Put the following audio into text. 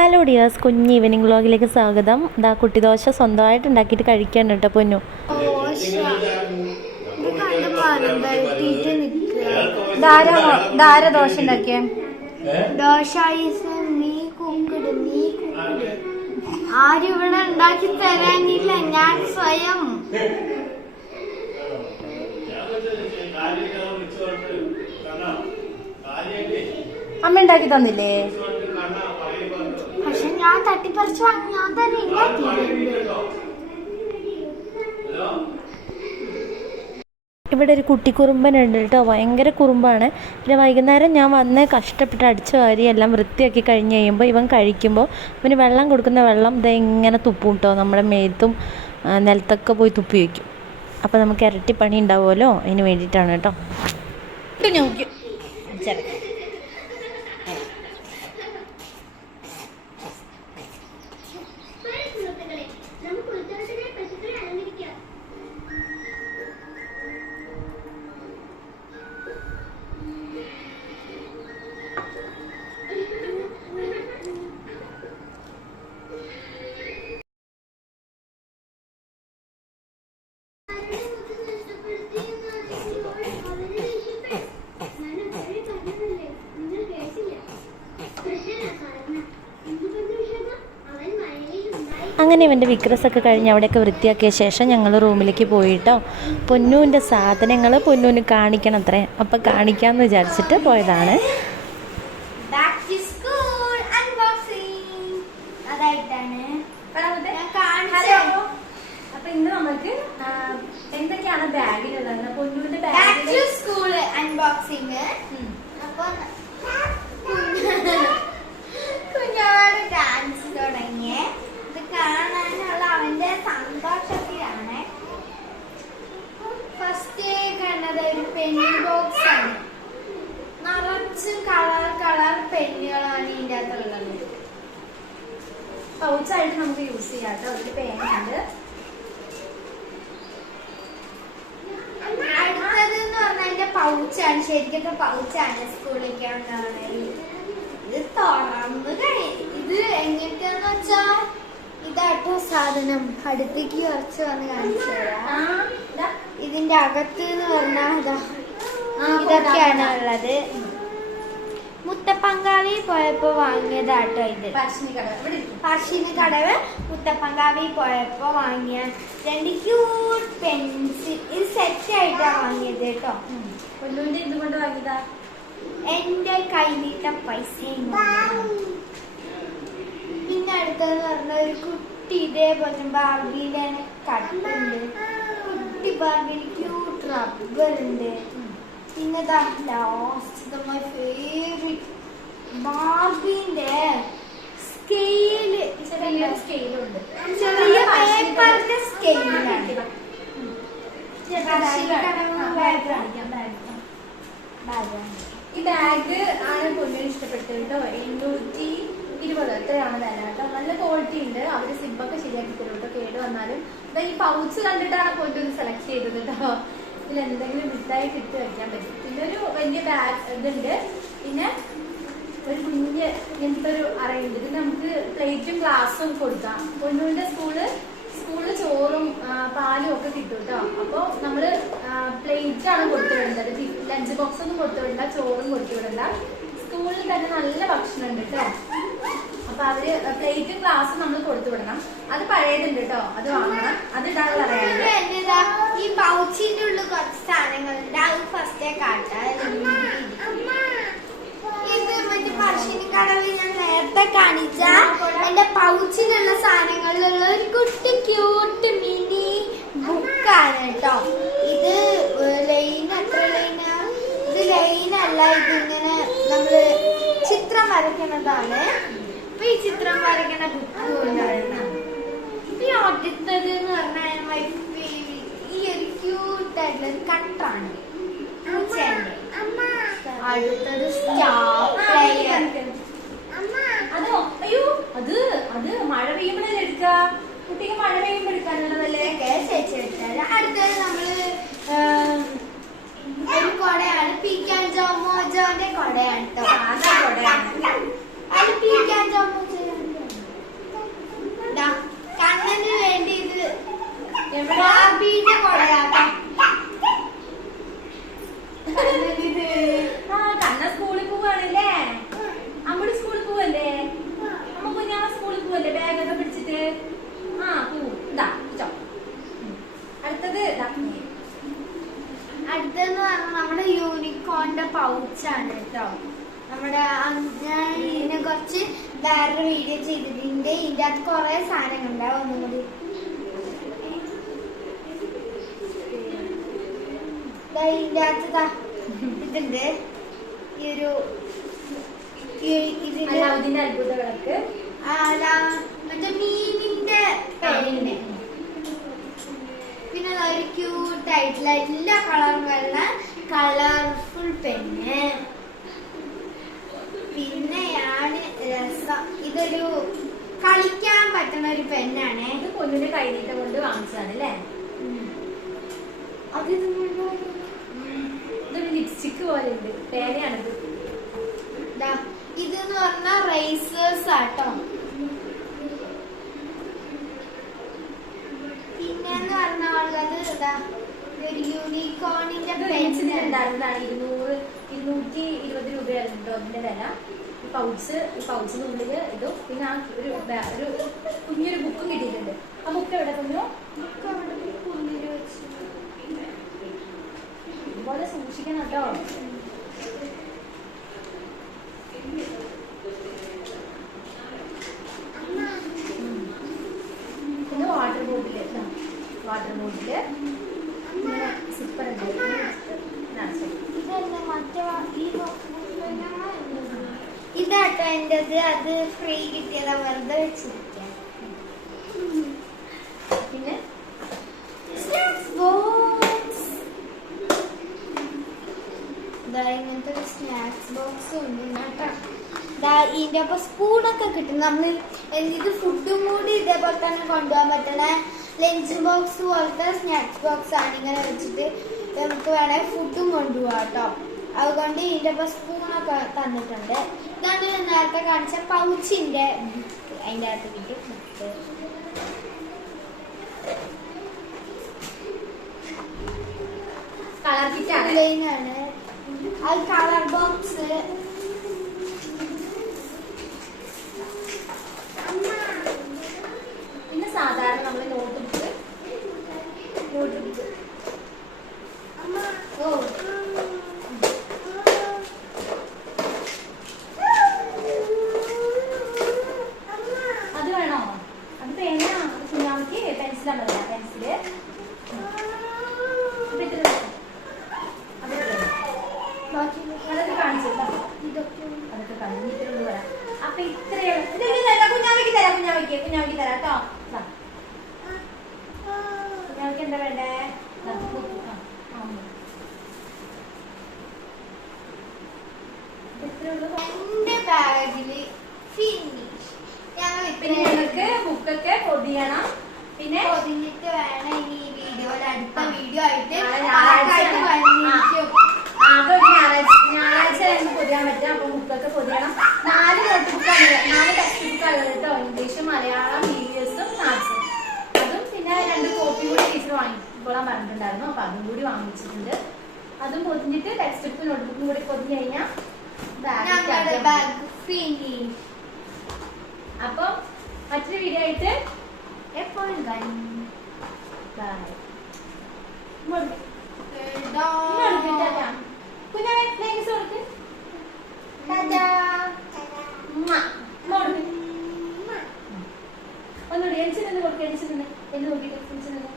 Hello Diaz കുഞ്ഞ് evening വ്ളോഗിലേക്ക് സ്വാഗതം. ഇതാ കുട്ടി ദോശ സ്വന്തമായിട്ട് ഉണ്ടാക്കിയിട്ട് കഴിക്കാൻ കേട്ടോ പൊന്നു. ദോശ ഉണ്ടാക്കി ഞാൻ സ്വയം. അമ്മ ഉണ്ടാക്കി തന്നില്ലേ? ഞാൻ തട്ടിപ്പറിച്ച് വാങ്ങി. ഞാൻ തന്നെ ഇവിടെ ഒരു കുട്ടി കുറുമ്പൻ ഉണ്ട് കേട്ടോ. ഭയങ്കര കുറുമ്പാണ്. പിന്നെ വൈകുന്നേരം ഞാൻ വന്ന് കഷ്ടപ്പെട്ട് അടിച്ച വാരി എല്ലാം വൃത്തിയാക്കി കഴിഞ്ഞ് കഴിയുമ്പോൾ ഇവൻ കഴിക്കുമ്പോൾ പിന്നെ വെള്ളം കൊടുക്കുന്ന വെള്ളം ഇത് ഇങ്ങനെ തുപ്പും കേട്ടോ. നമ്മുടെ മേത്തും നിലത്തൊക്കെ പോയി തുപ്പി വയ്ക്കും അപ്പോൾ നമുക്ക് ഇരട്ടി പണി ഉണ്ടാവുമല്ലോ? അതിന് വേണ്ടിയിട്ടാണ് കേട്ടോ. അങ്ങനെ ഇവന്റെ വിക്രസൊക്കെ കഴിഞ്ഞ് അവിടെയൊക്കെ വൃത്തിയാക്കിയ ശേഷം ഞങ്ങൾ റൂമിലേക്ക് പോയിട്ടോ. പൊന്നൂന്റെ സാധനങ്ങൾ പൊന്നൂന് കാണിക്കണം അത്രേ അപ്പം കാണിക്കാമെന്ന് വിചാരിച്ചിട്ട് പോയതാണ്. ബാക്ക് ടു സ്കൂൾ അൺബോക്സിംഗ് അതായിട്ടാണ്. ഞാൻ കാണിച്ചു. അപ്പൊ ഇന്ന് നമുക്ക് എന്തൊക്കെയാണ് ബാഗിലുള്ളത്? പൊന്നുവിന്റെ ബാക്ക് ടു ബാഗിൽ സ്കൂൾ അൺബോക്സിംഗ് അപ്പൊ കുഞ്ഞോട് ഡാൻസ് തുടങ്ങിയേ ഇത് കാണാനുള്ള അവന്റെ സന്തോഷത്തിലാണ് ഫസ്റ്റ് കണ്ടത് ഒരു പെൻ ബോക്സ് ആണ് നിറച്ചും കളർ കളർ പെന്നുകളാണ് ഇതിന്റെ അകത്തുള്ളത് പൗച്ചായിട്ട് നമുക്ക് യൂസ് ചെയ്യാം കേട്ടോ ഒരു പേനുണ്ട് അടുത്തത് എന്ന് പറഞ്ഞാൽ എന്റെ പൗച്ചാണ് ശരിക്കൊക്കെ പൗച്ചാണ് സ്കൂളിലേക്ക് ഇത് തുറന്ന് ഇത് എങ്ങനത്തെന്ന് വെച്ചാ ഇതാട്ടോ സാധനം. അടുത്തേക്ക് കുറച്ച് വന്ന് കാണിച്ചു തരാം. ഇതിന്റെ അകത്ത് എന്ന് പറഞ്ഞാൽ ഇതാ ഇതൊക്കെയാണ് ഉള്ളത്. മുത്തപ്പങ്കാവി പോയപ്പോ വാങ്ങിയതാട്ടോ ഇത്. പറശ്ശിനി കടവ്. മുത്തപ്പങ്കാവി പോയപ്പോ വാങ്ങിയ രണ്ട് ക്യൂട്ട് പെൻസിൽ ഇത് സെറ്റ് ആയിട്ടാ വാങ്ങിയത് കേട്ടോ. ഉം. പൊന്നൂന്റെ ഇത് കൊണ്ട് വാങ്ങിയതാ? എന്റെ കയ്യിലിട്ട പൈസ. പിന്നെ അടുത്തെന്ന് പറഞ്ഞ ഒരു കുട്ടി ഇതേപോലെ ബാർബിയിലെ കട്ടുണ്ട് കുട്ടി ബാർബിയിൽ ക്യൂട്ട് റബ്ബർ ഉണ്ട്. പിന്നെ ലാസ്റ്റ് മൈ ഫേവറേറ്റ് ബാർബിന്റെ സ്കെയിൽ ചെറിയ സ്കെയിലുണ്ട് ചെറിയ പേപ്പറിന്റെ സ്കെയിലാണ് ഈ ബാഗ് ആണ്. പൊന്നിന് ഇഷ്ടപ്പെട്ടത് കേട്ടോ എണ്ണൂറ്റി ഇരുപത് എത്രയാണ് വില? കേട്ടോ നല്ല ക്വാളിറ്റി ഉണ്ട്. അവർ സിബൊക്കെ ശരിയാക്കി തരും കേട്ടോ. കേട് വന്നാലും. ഇതാ ഈ പൗച്ച് കണ്ടിട്ടാണ് പൊന്നൊന്ന് സെലക്ട് ചെയ്തത് കേട്ടോ. ഇതിൽ എന്തെങ്കിലും മിസ്സായിട്ട് ഇട്ട് വെക്കാൻ പറ്റും. പിന്നെ ഒരു വലിയ ബാഗ് ഇതുണ്ട്. പിന്നെ ഒരു കുഞ്ഞ് ഇങ്ങനത്തെ ഒരു അറയുണ്ട്. ഇത് നമുക്ക് പ്ലേറ്റും ഗ്ലാസും കൊടുക്കാം. പൊന്നൂരിന്റെ സ്കൂൾ സ്കൂളിൽ ചോറും പാലും ഒക്കെ കിട്ടും കേട്ടോ. അപ്പോൾ നമ്മൾ പ്ലേറ്റ് ആണ് കൊടുത്തു വിടേണ്ടത് ലഞ്ച് ബോക്സ് ഒന്നും കൊടുത്തു വിടണ്ട ചോറും കൊടുത്തു വിടണ്ട സ്കൂളിൽ തന്നെ നല്ല ഭക്ഷണം ഉണ്ട് കേട്ടോ. അപ്പൊ അവർ പ്ലേറ്റും ഗ്ലാസും നമ്മൾ കൊടുത്തു വിടണം അത് പഴയതുണ്ട് കേട്ടോ അത് വാങ്ങണം. അത് ഇടാനുള്ള ഈ പൗച്ചിന്റെ ഉള്ളിൽ കുറച്ച് സാധനങ്ങളുണ്ട് അത് ഫസ്റ്റേ കാട്ടാ. ഇത് മറ്റേ ഞാൻ നേരത്തെ കാണിച്ച എന്റെ പൗച്ചിലുള്ള സാധനങ്ങളിലുള്ള ഒരു കുട്ടി ക്യൂട്ട് മിനി ബുക്കാണ് കേട്ടോ ഇത് ലൈൻ എത്ര ലൈനാ ഇത് ലൈൻ അല്ല ഇത് ഇങ്ങനെ നമ്മൾ ചിത്രം വരയ്ക്കുന്നതാണ്. അപ്പൊ ഈ ചിത്രം വരയ്ക്കുന്ന ബുക്ക് ഇപ്പൊ ഈ അടുത്തത് എന്ന് പറഞ്ഞാൽ. ഈ ഒരു ക്യൂട്ട് ആയിട്ടുള്ള ഒരു കട്ടാണ്. അടുത്തത് സ്റ്റാർ അതോ അയ്യോ അത് അത് മഴ പെയ്യുമ്പോഴല്ലേ എടുക്ക. കുട്ടിക്ക് മഴ പെയ്യുമ്പോ എടുക്കാനുള്ളതല്ലേ? അടുത്തത് നമ്മൾ ഒരു കൊടയാണ്. പീക്കാൻ ജോമോജോന്റെ കൊടയാണ് കേട്ടോ കണ്ണന് വേണ്ടി ഇത് ഗാബിന്റെ കൊടയാട്ടോ കണ്ണ സ്കൂളിൽ പോവാണല്ലേ? അമ്മയുടെ സ്കൂളിൽ പോവല്ലേ? അമ്മ ഞാൻ സ്കൂളിൽ പോവല്ലേ? ബാഗൊക്കെ പിടിച്ചിട്ട്. ആ പോവും. ഇതാ. ചോ അടുത്തത് അടുത്തത് നമ്മുടെ യൂണിക്കോണിന്റെ പൗച്ചാണ് കേട്ടോ. കൊടയാണ്. അത് കുറച്ച് വേറൊരു വീഡിയോ ചെയ്തിട്ടുണ്ട്. ഇതിന്റെ അകത്ത് കുറെ സാധനങ്ങളുണ്ടാവും ഒന്നും കൂടി ദാ ഇതിന്റെ അകത്ത് ഇതുണ്ട്. ഈ ഒരു ഇതിന്റെ അത്ഭുത വിളക്ക് മറ്റേ മീനിന്റെ പെണ്ണ് പിന്നെ ഒരു ക്യൂട്ട് ആയിട്ടുള്ള എല്ലാ കളറും വരുന്ന കളർഫുൾ പെണ്ണ്. ഇതൊരു കളിക്കാൻ പറ്റുന്ന ഒരു പെണ്ണാണ്. ഇത് പൊന്നിന്റെ കൈനീട്ടം കൊണ്ട് വാങ്ങിച്ചതാണ് അല്ലേ? അത് ഇതൊരു ലിപ്സ്റ്റിക് പോലെ ഉണ്ട് പേനയാണിത് ഇതെന്ന് പറഞ്ഞ റേസേഴ്സ് ആട്ടോ. പിന്നെന്ന് എന്ന് ഉള്ളത് ഇതാ ഒരു യൂണിക്കോണിന്റെ ഇത് പെൻ ഉണ്ടായിരുന്നതാണ് ഇരുന്നൂറ് ഇരുന്നൂറ്റി ഇരുപത് രൂപയായിരുന്നു. കേട്ടോ അതിന്റെ വില. പൗച്ച് ഈ പൗച്ചിനുള്ളിൽ ഇതും പിന്നെ ആ ഒരു കുഞ്ഞൊരു ബുക്കും കിട്ടിയിട്ടുണ്ട് ആ ബുക്ക് എവിടെ കുഞ്ഞു ഇതുപോലെ സൂക്ഷിക്കണം കേട്ടോ പിന്നെ water bottle water bottle sipper ഉണ്ട് ഇതാണ് ശരി. ഇതല്ല മറ്റേ ഈ ഇതാട്ടോ എന്റേത് അത് ഫ്രീ കിട്ടിയതാ. വെറുതെ വെച്ചിരിക്കാം. പിന്നെ? ഇങ്ങനത്തെ ഒരു സ്നാക്സ് ബോക്സ് ഉണ്ട്. കേട്ടോ ദാ ഇതിന്റെ ഒപ്പം സ്പൂണൊക്കെ കിട്ടും. നമ്മൾ ഇത് ഫുഡും കൂടി ഇതേപോലെ തന്നെ കൊണ്ടുപോകാൻ പറ്റണ ലഞ്ച് ബോക്സ് പോലത്തെ സ്നാക്സ് ബോക്സ് ആണ് ഇങ്ങനെ വെച്ചിട്ട് നമുക്ക് വേണേൽ ഫുഡും കൊണ്ടുപോകാം കേട്ടോ അതുകൊണ്ട് ഇതിന്റെ ഒപ്പം സ്പൂണൊക്കെ തന്നിട്ടുണ്ട്. ഇതാണ് ഞാൻ നേരത്തെ കാണിച്ച പൗച്ചിന്റെ ബുക്ക് അതിന്റെ അകത്ത് കിട്ടും ബുക്ക് കളർ കിറ്റാണ് അത് കളർ ബോക്സ് പിന്നെ സാധാരണ നമ്മൾ നോട്ട് ബുക്ക് നോട്ട് ബുക്ക് ഓ അത് വേണോ അത് പേന അത് കുഞ്ഞാമിക്ക് പെൻസിലാണ് പറയാം പെൻസിൽ അതൊക്കെ. ബാക്കി അതൊക്കെ കാണിച്ചു കഴിഞ്ഞിട്ടുള്ളൂ വരാം അപ്പൊ ഇത്രയാണ് ഇതെനിക്ക് തരാം. കുഞ്ഞാമിക്ക് കുഞ്ഞാമിക്ക് തരാം കേട്ടോ. ദാ. കുഞ്ഞാമിക്ക് എന്താ വേണ്ടേ. എന്റെ ബാഗിൽ ഫിനിഷ് ഞങ്ങൾ ഇപ്പൊ ഞങ്ങൾക്ക് ബുക്കൊക്കെ പൊതിയണം പിന്നെ പൊതിഞ്ഞിട്ട് വേണം ഇനി ഈ വീഡിയോ അടുത്ത. വീഡിയോ ആയിട്ട്. ആകെ ഞായറാഴ്ച ഞങ്ങൾക്ക് പൊതിയാൻ പറ്റും. അപ്പൊ ബുക്കൊക്കെ പൊതിയണം. നാല് നോട്ട് ബുക്കാണ് നാല് ടെക്സ്റ്റ് ബുക്കാണ് കേട്ടോ. ഇംഗ്ലീഷ് മലയാളം ഇ എസും മാത്സും അതും പിന്നെ രണ്ട് കോപ്പി കൂടി ടീച്ചർ വാങ്ങിക്കോളാൻ പറഞ്ഞിട്ടുണ്ടായിരുന്നു. അപ്പൊ അതും കൂടി വാങ്ങിച്ചിട്ടുണ്ട്. അതും പൊതിഞ്ഞിട്ട് ടെക്സ്റ്റ് ബുക്കും നോട്ട് ബുക്കും കൂടി പൊതിഞ്ഞ് കഴിഞ്ഞാൽ ബാഗ് ഫിനിഷ് അപ്പൊ മറ്റൊരു വീഡിയോ ആയിട്ട് എപ്പോഴും. ഒന്നുകൂടി എണിച്ച് നിന്ന് കൊടുക്ക് എണിച്ച് നിന്ന് എന്ന് നോക്കിയിട്ട് എണിച്ച് നിന്ന്.